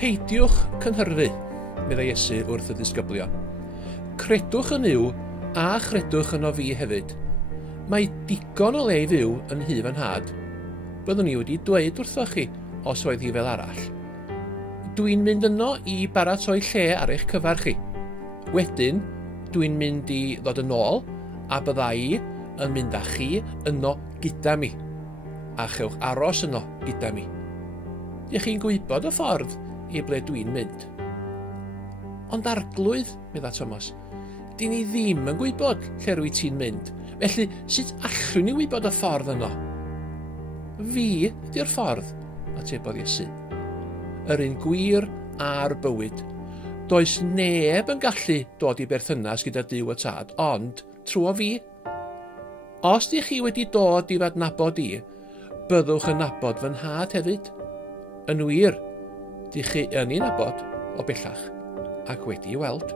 Peidiwch cynhyrfu, medda Iesu wrth y disgyblion. Credwch yn yw a chredwch yno fi hefyd. Mae digon o le i fyw yn Huw yn Had. Byddwn ni wedi dweud wrthoch chi os oedd hi fel arall. Dwi'n mynd yno i baratoi lle ar eich cyfar chi. Wedyn, dwi'n mynd i ddod yn ôl a bydda i yn mynd â chi yno gyda mi. A chewch aros yno gyda mi. Ydych chi'n gwybod y ffordd i ble dwi'n mynd? Ond arglwydd, medda Thomas, di ni ddim yn gwybod lle rwy ti'n mynd. Felly, sut allwn ni wybod y ffordd yno? Fi ydy'r ffordd, atebodd Iesu. Yr un gwir a'r bywyd. Does neb yn gallu dod i berthynas gyda Duw y Tad, ond trwy fi. Os ydych chi wedi dod i fadnabod i, byddwch yn nabod fy nhad hefyd. Yn wir, dych chi yn ei nabod o bellach ac wedi ei weld.